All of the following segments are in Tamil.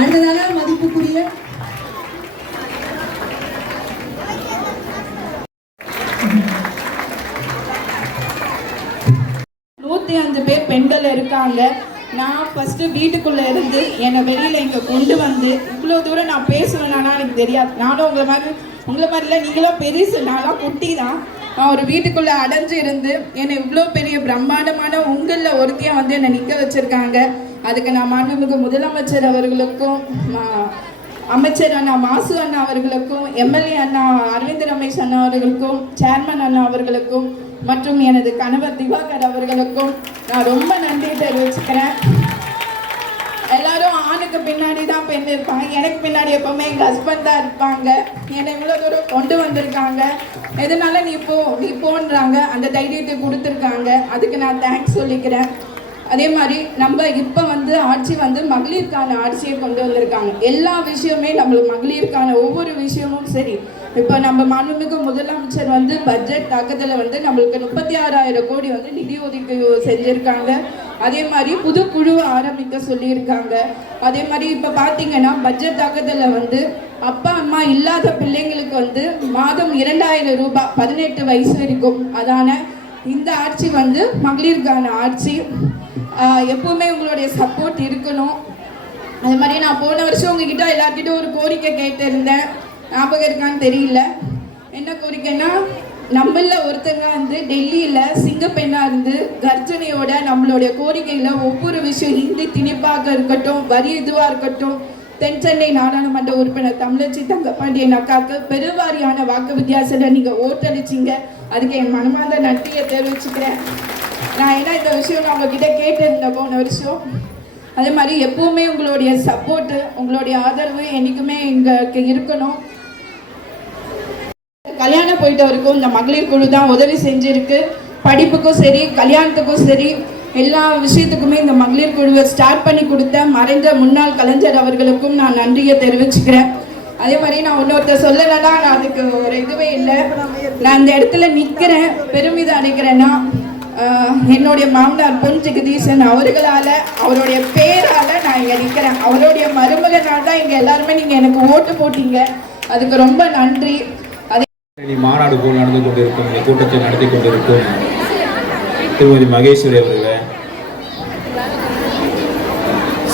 அடுத்ததாக மதிப்புக்குரிய பேர் பெண்கள் இருக்காங்க. நான் ஃபஸ்ட்டு வீட்டுக்குள்ளே இருந்து என்னை வெளியில் இங்கே கொண்டு வந்து இவ்வளோ தூரம் நான் பேசுவேன்னா எனக்கு தெரியாது. நானும் உங்களை மாதிரி இல்லை, நீங்களும் பெருசு, நான்லாம் குட்டி தான். நான் ஒரு வீட்டுக்குள்ளே அடைஞ்சு இருந்து என்னை இவ்வளோ பெரிய பிரம்மாண்டமான உங்களில் ஒருத்தையும் வந்து என்னை நிற்க வச்சுருக்காங்க. அதுக்கு நான் மாண்புமிகு முதலமைச்சர் அவர்களுக்கும், அமைச்சர் அண்ணா மாசு அண்ணா அவர்களுக்கும், எம்எல்ஏ அண்ணா அரவிந்த் ரமேஷ் அண்ணா அவர்களுக்கும், சேர்மன் அண்ணா அவர்களுக்கும் மற்றும் எனது கணவர் திவாகர் அவர்களுக்கும் நான் ரொம்ப நன்றி தெரிவிச்சுக்கிறேன். எல்லாரும் ஆணுக்கு பின்னாடி தான் பெண் இருப்பாங்க, எனக்கு பின்னாடி எப்பவுமே எங்கள் ஹஸ்பண்ட் தான் இருப்பாங்க. என்னை இவ்வளோ தூரம் கொண்டு வந்திருக்காங்க. எதனால நீ போன்றாங்க, அந்த தைரியத்தை கொடுத்துருக்காங்க. அதுக்கு நான் தேங்க்ஸ் சொல்லிக்கிறேன். அதே மாதிரி நம்ம இப்போ வந்து ஆட்சி வந்து மகளிருக்கான ஆட்சியை கொண்டு வந்திருக்காங்க. எல்லா விஷயமே நம்மளுக்கு மகளிருக்கான ஒவ்வொரு விஷயமும் சரி. இப்போ நம்ம மாண்புமிகு முதலமைச்சர் வந்து பட்ஜெட் தாக்கத்தில் வந்து நம்மளுக்கு 36,000 கோடி வந்து நிதி ஒதுக்கீடு செஞ்சுருக்காங்க. அதே மாதிரி புது குழு ஆரம்பிக்க சொல்லியிருக்காங்க. அதே மாதிரி இப்போ பார்த்தீங்கன்னா பட்ஜெட் தாக்கத்தில் வந்து அப்பா அம்மா இல்லாத பிள்ளைங்களுக்கு வந்து மாதம் 2,000 ரூபாய் 18 வயசு வரைக்கும். அதான இந்த ஆட்சி வந்து மகளிருக்கான ஆட்சி. எப்பவுமே உங்களுடைய சப்போர்ட் இருக்கணும். அது மாதிரி நான் போன வருஷம் உங்ககிட்ட எல்லாத்திட்டும் ஒரு கோரிக்கை கேட்டிருந்தேன், ஞாபகம் இருக்கான்னு தெரியல. என்ன கோரிக்கைன்னா, நம்மள ஒருத்தங்க வந்து டெல்லியில் சிங்கப்பெண்ணாக இருந்து கர்ஜனையோட நம்மளுடைய கோரிக்கையில் ஒவ்வொரு விஷயம், ஹிந்தி திணிப்பாக இருக்கட்டும், வரி இதுவாக இருக்கட்டும், தென் சென்னை நாடாளுமன்ற உறுப்பினர் தமிழச்சி தங்கப்பாண்டியன் அக்காவுக்கு பெருவாரியான வாக்கு வித்தியாசத்தில் நீங்கள் ஓட்டளிச்சிங்க. அதுக்கு என் மனமார்ந்த நன்றியை தெரிவிச்சுக்கிறேன். நான் ஏன்னா இந்த விஷயம் நான் உங்ககிட்ட கேட்டிருந்தேன் போன வருஷம். அதே மாதிரி எப்பவுமே உங்களுடைய சப்போர்ட்டு, உங்களுடைய ஆதரவு என்றைக்குமே எங்களுக்கு இருக்கணும். கல்யாணம் போயிட்டவருக்கும் இந்த மகளிர் குழு தான் உதவி செஞ்சுருக்கு. படிப்புக்கும் சரி, கல்யாணத்துக்கும் சரி, எல்லா விஷயத்துக்குமே இந்த மகளிர் குழுவை ஸ்டார்ட் பண்ணி கொடுத்த மறைந்த முன்னாள் கலைஞர் அவர்களுக்கும் நான் நன்றியை தெரிவிச்சுக்கிறேன். அதே மாதிரி நான் இன்னொருத்தர் சொல்லலைன்னா நான் அதுக்கு ஒரு இதுவே இல்லை. நான் இந்த இடத்துல நிற்கிறேன், பெருமிதம் அடைக்கிறேன்னா என்னுடைய மாமனார் பொன் ஜெகதீசன் அவர்களால், அவருடைய பேரால் நான் இங்கே நிற்கிறேன். அவருடைய மருமகனால் தான் இங்கே எல்லாருமே நீங்கள் எனக்கு ஓட்டு போட்டீங்க. அதுக்கு ரொம்ப நன்றி. அதே மாநாடு போல் நடந்து கொண்டிருக்கும் இந்த கூட்டத்தை நடத்தி கொண்டிருக்கும் திருமதி மகேஸ்வரி அவர்களை,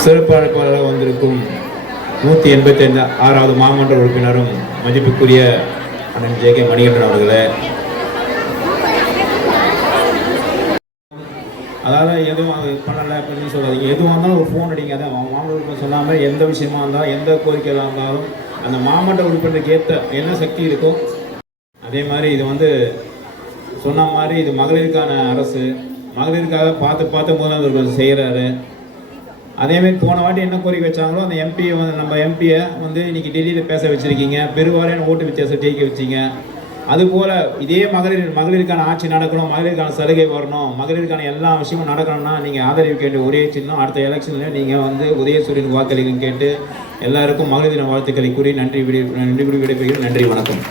சிறப்பு அழைப்பாளராக வந்திருக்கும் 186வது மாமன்ற உறுப்பினரும் மதிப்புக்குரிய அண்ணன் ஜே.கே. மணிகண்டன் அவர்களை, அதாவது எதுவும் அது பண்ணலை அப்படின்னு சொல்லாதீங்க. எதுவாக இருந்தாலும் ஒரு ஃபோன் அடிங்க. அதான் மாமன்ற உறுப்பினர் சொல்லாமல் எந்த விஷயமா இருந்தாலும், எந்த கோரிக்கையாக இருந்தாலும் அந்த மாமன்ற உறுப்பினருக்கு ஏற்ற என்ன சக்தி இருக்கோ அதே மாதிரி இது வந்து சொன்ன மாதிரி இது மகளிருக்கான அரசு. மகளிருக்காக பார்த்து முதல்வர் செய்கிறாரு. அதேமாதிரி போன வாட்டி என்ன கோரிக்கை வச்சாங்களோ அந்த எம்பியை வந்து நம்ம எம்பியை வந்து இன்றைக்கி டெல்லியில் பேச வச்சுருக்கீங்க, பெருவாரியான ஓட்டு வித்தியாசம் ஜெயிக்க வச்சிங்க. அதுபோல் இதே மகளிருக்கான ஆட்சி நடக்கணும், மகளிருக்கான சலுகை வரணும், மகளிருக்கான எல்லா விஷயமும் நடக்கணும்னா நீங்கள் ஆதரவு கேட்டு ஒரே சின்னம் அடுத்த எலெக்ஷனில் நீங்கள் வந்து உதயசூரியன் வாக்களிக்கும் கேட்டு எல்லாருக்கும் மகளிர் தின வாழ்த்துக்களை கூறி நன்றி விடைபெறுகிறேன். நன்றி, வணக்கம்.